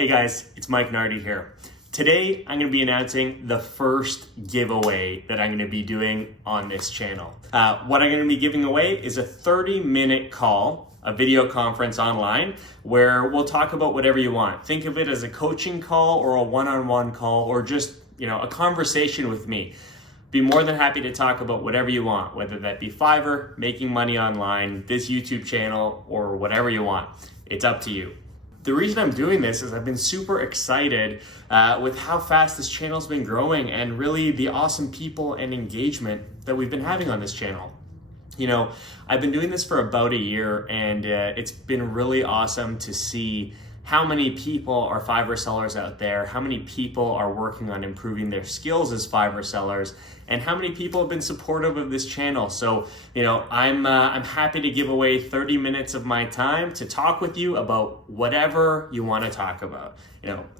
Hey guys, it's Mike Nardi here. Today, I'm going to be announcing the first giveaway that I'm going to be doing on this channel. What I'm going to be giving away is a 30-minute call, a video conference online, where we'll talk about whatever you want. Think of it as a coaching call or a one-on-one call or just, a conversation with me. Be more than happy to talk about whatever you want, whether that be Fiverr, making money online, this YouTube channel, or whatever you want. It's up to you. The reason I'm doing this is I've been super excited with how fast this channel's been growing and really the awesome people and engagement that we've been having on this channel. I've been doing this for about a year and it's been really awesome to see how many people are Fiverr sellers out there, how many people are working on improving their skills as Fiverr sellers, and how many people have been supportive of this channel. So, I'm happy to give away 30 minutes of my time to talk with you about whatever you want to talk about.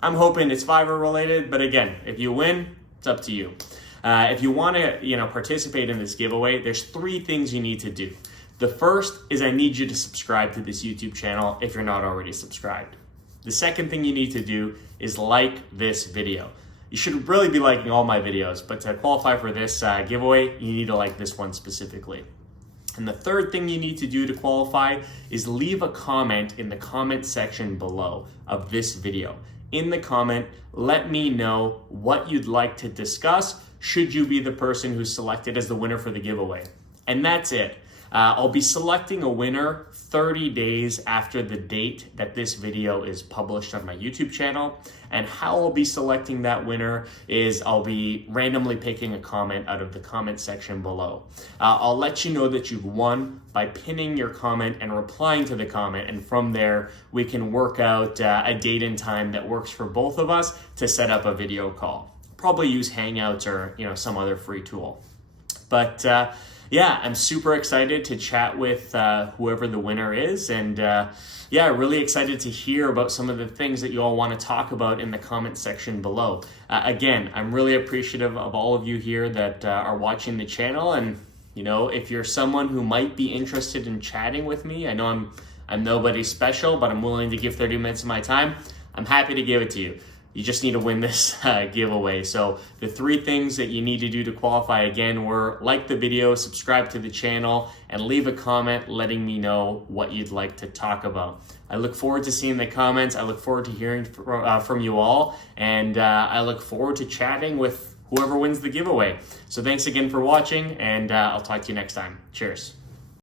I'm hoping it's Fiverr related, but again, if you win, it's up to you. If you want to, participate in this giveaway, there's 3 things you need to do. The first is I need you to subscribe to this YouTube channel if you're not already subscribed. The second thing you need to do is like this video. You should really be liking all my videos, but to qualify for this giveaway, you need to like this one specifically. And the third thing you need to do to qualify is leave a comment in the comment section below of this video. In the comment, let me know what you'd like to discuss should you be the person who's selected as the winner for the giveaway. And that's it. I'll be selecting a winner 30 days after the date that this video is published on my YouTube channel. And how I'll be selecting that winner is I'll be randomly picking a comment out of the comment section below. I'll let you know that you've won by pinning your comment and replying to the comment. And from there, we can work out a date and time that works for both of us to set up a video call. Probably use Hangouts or some other free tool. But I'm super excited to chat with whoever the winner is, and really excited to hear about some of the things that you all want to talk about in the comment section below. Again, I'm really appreciative of all of you here that are watching the channel, and if you're someone who might be interested in chatting with me, I know I'm nobody special, but I'm willing to give 30 minutes of my time. I'm happy to give it to you. You just need to win this giveaway. So the 3 things that you need to do to qualify again were like the video, subscribe to the channel, and leave a comment letting me know what you'd like to talk about. I look forward to seeing the comments. I look forward to hearing from you all. And I look forward to chatting with whoever wins the giveaway. So thanks again for watching, and I'll talk to you next time. Cheers.